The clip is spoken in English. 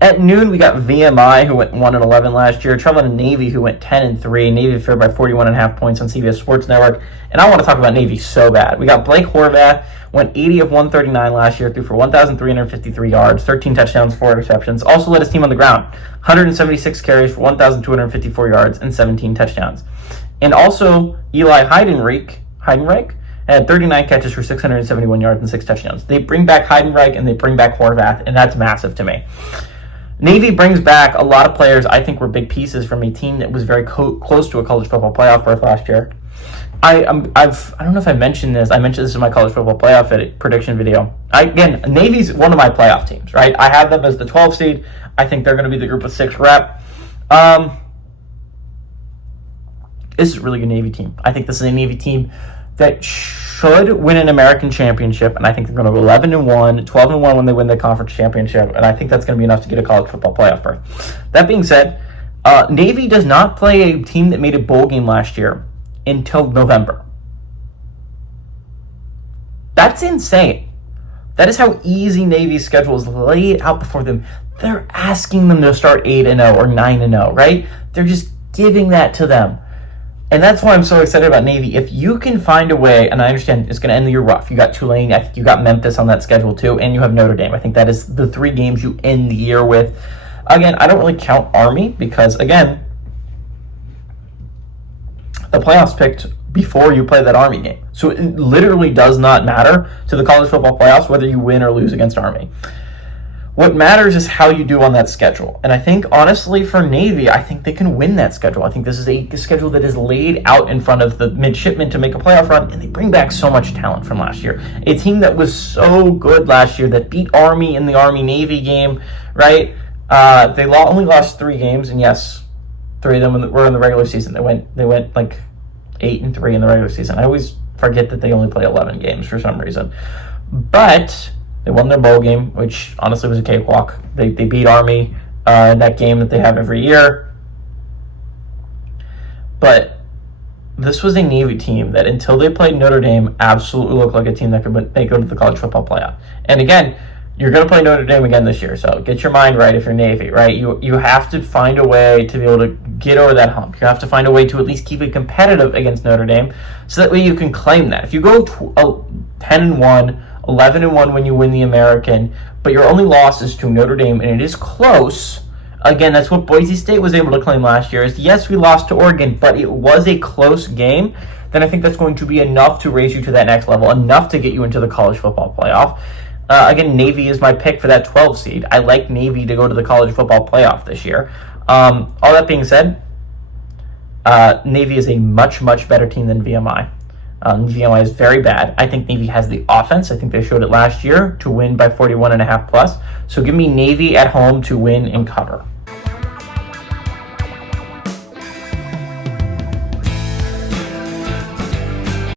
At noon, we got VMI, who went 1-11 last year, traveling to Navy, who went 10-3. Navy favored by 41.5 points on CBS Sports Network. And I want to talk about Navy so bad. We got Blake Horvath, went 80 of 139 last year, threw for 1,353 yards, 13 touchdowns, 4 interceptions. Also led his team on the ground, 176 carries for 1,254 yards and 17 touchdowns. And also, Eli Heidenreich had 39 catches for 671 yards and 6 touchdowns. They bring back Heidenreich and they bring back Horvath, and that's massive to me. Navy brings back a lot of players I think were big pieces from a team that was very close to a college football playoff berth last year. I don't know if I mentioned this. I mentioned this in my college football playoff prediction video. Again, Navy's one of my playoff teams, right? I have them as the 12 seed. I think they're going to be the group of 6 rep. This is a really good Navy team. I think this is a Navy team that should win an American championship, and I think they're going to go 11-1, 12-1 when they win the conference championship, and I think that's going to be enough to get a college football playoff berth. That being said, Navy does not play a team that made a bowl game last year until November. That's insane. That is how easy Navy's schedule is laid out before them. They're asking them to start 8-0 or 9-0, right? They're just giving that to them. And that's why I'm so excited about Navy. If you can find a way, and I understand it's going to end the year rough. You got Tulane, I think you got Memphis on that schedule too, and you have Notre Dame. I think that is the 3 games you end the year with. Again, I don't really count Army because, again, the playoffs picked before you play that Army game. So it literally does not matter to the college football playoffs whether you win or lose against Army. What matters is how you do on that schedule. And I think, honestly, for Navy, I think they can win that schedule. I think this is a schedule that is laid out in front of the midshipmen to make a playoff run, and they bring back so much talent from last year. A team that was so good last year that beat Army in the Army-Navy game, right? They only lost 3 games, and yes, 3 of them were in the regular season. They went like 8-3 in the regular season. I always forget that they only play 11 games for some reason. But they won their bowl game, which honestly was a cakewalk. They beat Army in that game that they have every year. But this was a Navy team that, until they played Notre Dame, absolutely looked like a team that could make it to the college football playoff. And again, you're going to play Notre Dame again this year, so get your mind right if you're Navy, right? You have to find a way to be able to get over that hump. You have to find a way to at least keep it competitive against Notre Dame, so that way you can claim that. If you go 10-1, 11-1 when you win the American, but your only loss is to Notre Dame, and it is close. Again, that's what Boise State was able to claim last year. Is yes, we lost to Oregon, but it was a close game. Then I think that's going to be enough to raise you to that next level, enough to get you into the college football playoff. Again, Navy is my pick for that 12 seed. I like Navy to go to the college football playoff this year. All that being said, Navy is a much, much better team than VMI. VMI is very bad. I think Navy has the offense. I think they showed it last year to win by 41.5 plus. So give me Navy at home to win and cover.